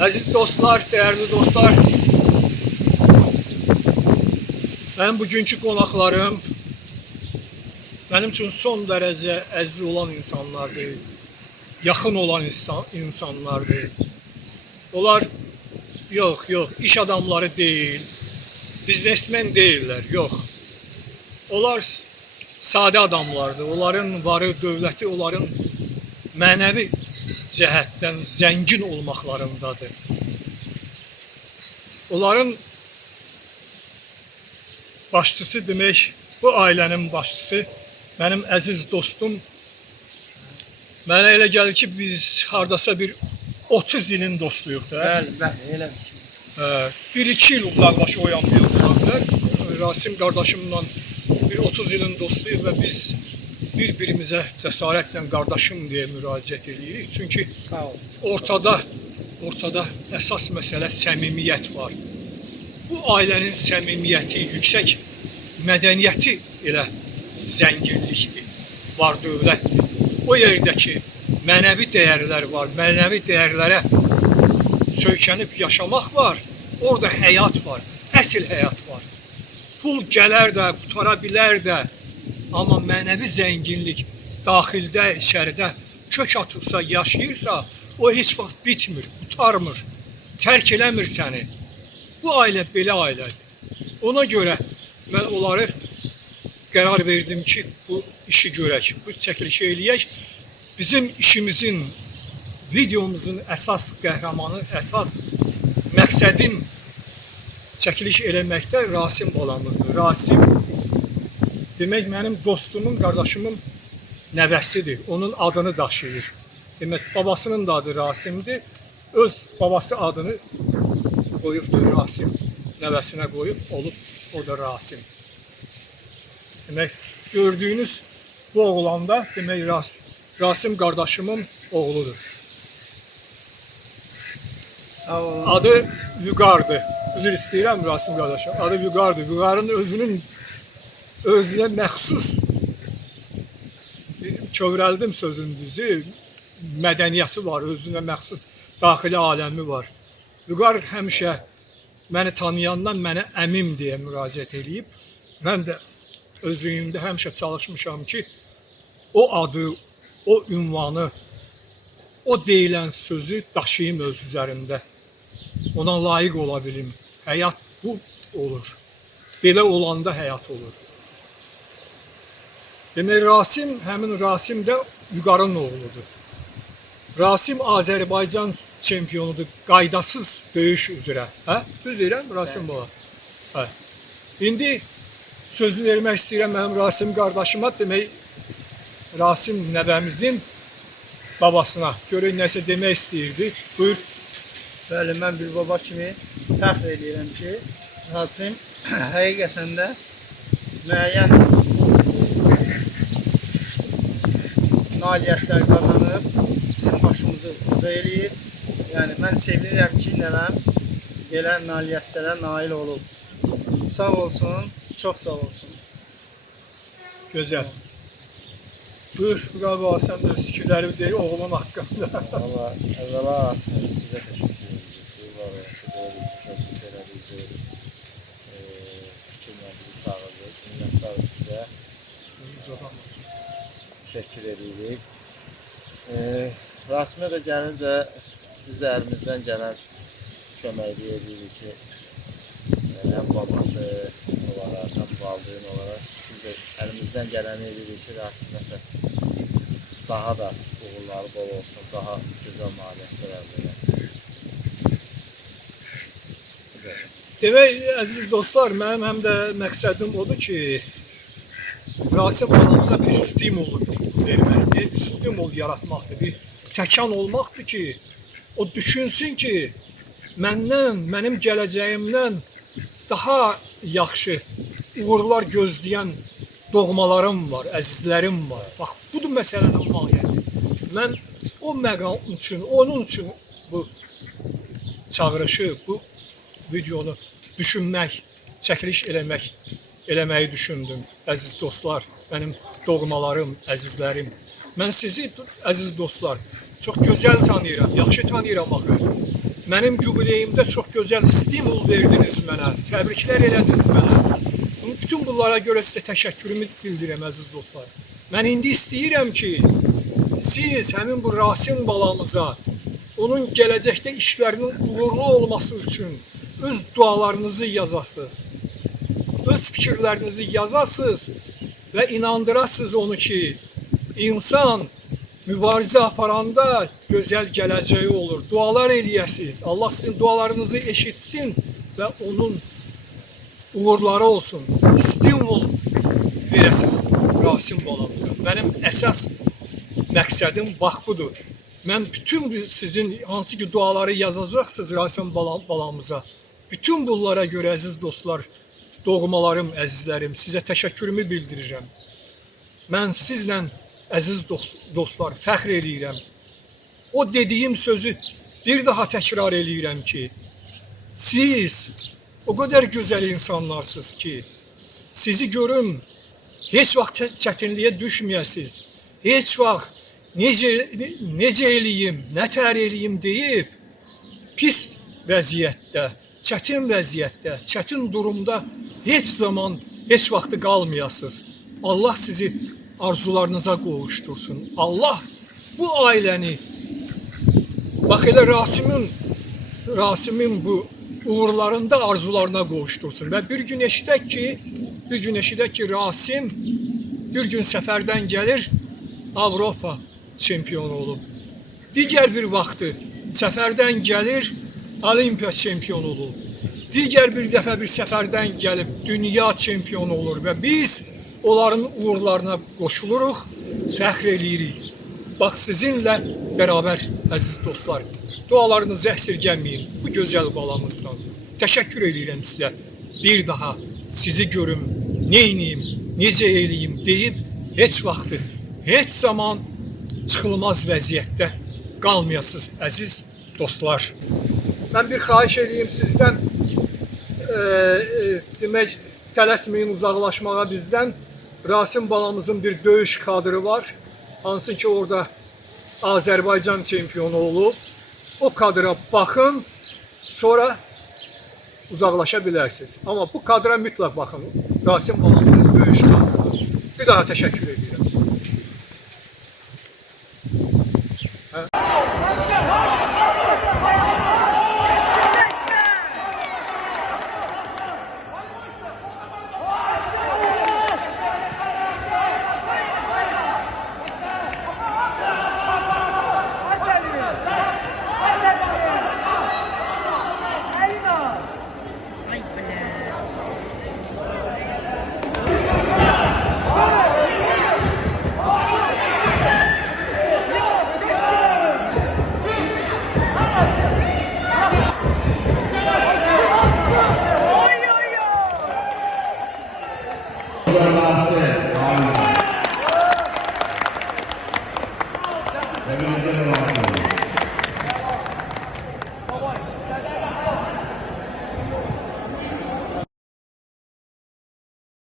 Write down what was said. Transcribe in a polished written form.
Aziz dostlar, değerli dostlar, benim bugünkü qonaqlarım benim için son derece əziz olan insanlardır, yaxın olan insanlardır. Onlar yok, iş adamları değil, biznesmen değiller, yok. Onlar sadə adamlardır. Onların varı, dövləti, onların mənəvi cəhətdən zəngin olmaqlarındadır. Onların başçısı demək, bu ailənin başçısı benim əziz dostum. Mənə elə gəlir ki, biz hardasa bir 30 ilin dostuyuq da. Bəli, elə bir şey. 1-2 il uzaqbaşı oyanmayaqlar. Rasim qardaşımla bir 30 ilin dostuyuq və biz bir-birimizə cəsarətlə qardaşım deyə müraciət edirik. Çünki Sağ ol. ortada əsas məsələ səmimiyyət var. Bu ailənin səmimiyyəti, yüksək mədəniyyəti elə zənginlikdir, var dövlətdir. O yerdəki mənəvi dəyərlər var, mənəvi dəyərlərə söykənib yaşamaq var, orada həyat var, əsl həyat var. Pul gələr də, qutara bilər də, amma mənəvi zənginlik daxildə, içəridə kök atıbsa, yaşayırsa, o heç vaxt bitmir, qutarmır, tərk eləmir səni. Bu ailə belə ailədir. Ona görə mən onları qərar verdim ki, bu işi görək, bu çəkilişi eləyək. Bizim işimizin, videomuzun əsas qəhrəmanı, əsas məqsədin çəkiliş eləməkdə Rasim balamızdır. Rasim demək mənim dostumun, qardaşımın nəvəsidir. Onun adını daşıyır. Demək babasının da adı Rasimdir. Öz babası adını qoyubdur Rasim. Nəvəsinə qoyub, olub o da Rasim. Demək gördüyünüz bu oğlan da demək Rasim qardaşımın oğludur. Sağ ol. Adı Vüqardır. Üzr istəyirəm Rasim qardaşım. Adı Vüqardır. Vüqarın özünə məxsus kövrəldim sözün düzü, mədəniyyəti var, özünə məxsus daxili aləmi var. Vüqar həmişə məni tanıyandan mənə əmim deyə müraciət edib. Mən də özlüyümdə həmişə çalışmışam ki, o adı, o ünvanı, o deyilən sözü daşıyım öz üzərində. Ona layiq ola bilim. Həyat bu olur. Belə olanda həyat olur. Demək, Rasim, həmin Rasim də Vüqarın oğludur. Rasim Azərbaycan çempionudur, qaydasız döyüş üzrə. Düz deyirəm, Rasim baba. Hə. İndi sözü vermək istəyirəm mənim Rasim qardaşıma, demək, Rasim nəvəmizin babasına. Görək nəsə demək istəyirdi. Buyur. Bəli, mən bir baba kimi fəxr edirəm ki, Rasim həqiqətən də müəyyən nailiyyətlər qazanıb, bizim başımızı uca eləyir. Yəni, mən sevinirəm ki, nəvəm belə nailiyyətlərə nail olub. Sağ olsun, çox sağ olsun. Gözəl. Buyur, Vüqar baba, sən də fikirləri deyil oğlun haqqında. Valla evvela aslında size teşekkür ediyoruz. Böyle çok güzel fikirle bizi sağladı. Minnettarız size. Teşekkür edirik. Rasmə də gəlincə biz də əlimizdən gələn köməkliyi edirik ki, həm babası olaraq, həm valideyn olaraq biz də əlimizdən gələni edirik ki, Rasməsə daha da uğurları bol olsun, daha gözəl nailiyyətlər əldə eləsin. Demək, əziz dostlar, mənim həm də məqsədim odur ki, Rasim balamıza bir stimul verməkdir, bir stimul yaratmaqdır, bir təkan olmaqdır ki, o düşünsün ki, məndən, mənim gələcəyimdən daha yaxşı uğurlar gözləyən doğmalarım var, əzizlərim var. Bax, budur məsələnin mahiyyəti. Mən o məqam üçün, onun üçün bu çağırışı, bu videonu düşünmək, çəkiliş eləməyi düşündüm. Əziz dostlar, mənim doğmalarım, əzizlərim. Mən sizi, əziz dostlar, Çox gözəl tanıyıram, yaxşı tanıyıram axı. Mənim yubileyimdə çox gözəl stimul verdiniz mənə, təbriklər elədiniz mənə. Bütün bunlara görə sizə təşəkkürümü bildirirəm, əziz dostlar. Mən indi istəyirəm ki, siz həmin bu Rasim balamıza, onun gələcəkdə işlərinin uğurlu olması üçün öz dualarınızı yazasınız, öz fikirlərinizi yazasınız və inandırasınız onu ki, insan mübarizə aparanda gözəl gələcəyi olur. Dualar eləyəsiniz. Allah sizin dualarınızı eşitsin və onun uğurları olsun. Stimul verəsiniz Rasim balamıza. Mənim əsas məqsədim bax budur. Mən bütün sizin hansı ki duaları yazacaqsınız Rasim balamıza. Bütün bunlara görə əziz dostlar, doğmalarım, əzizlərim, sizə təşəkkürümü bildirirəm. Mən sizlə əziz dostlar, fəxr eləyirəm. O dediyim sözü bir daha təkrar eləyirəm ki, siz o qədər gözəl insanlarsınız ki, sizi görüm, heç vaxt çətinliyə düşməyəsiniz, heç vaxt necə eləyim, nə tər eləyim deyib, pis vəziyyətdə, çətin vəziyyətdə, çətin durumda heç zaman, heç vaxtı qalmayasınız. Allah sizi arzularınıza qovuştursun. Allah bu ailəni, bax elə Rasimin bu uğurlarında arzularına qovuştursun. Və bir gün eşidək ki, Rasim bir gün səfərdən gəlir, Avropa çempionu olub. Digər bir vaxtı səfərdən gəlir, Olimpiya çempionu olub. Digər bir dəfə bir səfərdən gəlib dünya çempionu olur və biz onların uğurlarına qoşuluruq, fəxr eləyirik. Bax, sizinlə bərabər, əziz dostlar, dualarınızı əsirgəməyin bu gözəl balamızdan. Təşəkkür edirəm sizə. Bir daha sizi görüm, neyniyim, necə eləyim deyib, heç vaxtı, heç zaman çıxılmaz vəziyyətdə qalmayasınız, əziz dostlar. Mən bir xahiş edeyim sizdən, demək, tələsməyin uzaqlaşmağa bizdən. Rasim balamızın bir döyüş kadrı var. Hansı ki orada Azərbaycan çempionu olub. O kadra baxın, sonra uzaqlaşa bilərsiniz. Amma bu kadra mütləq baxın. Rasim balamızın döyüş kadrı. Bir daha təşəkkür edirəm sizə. Thank you.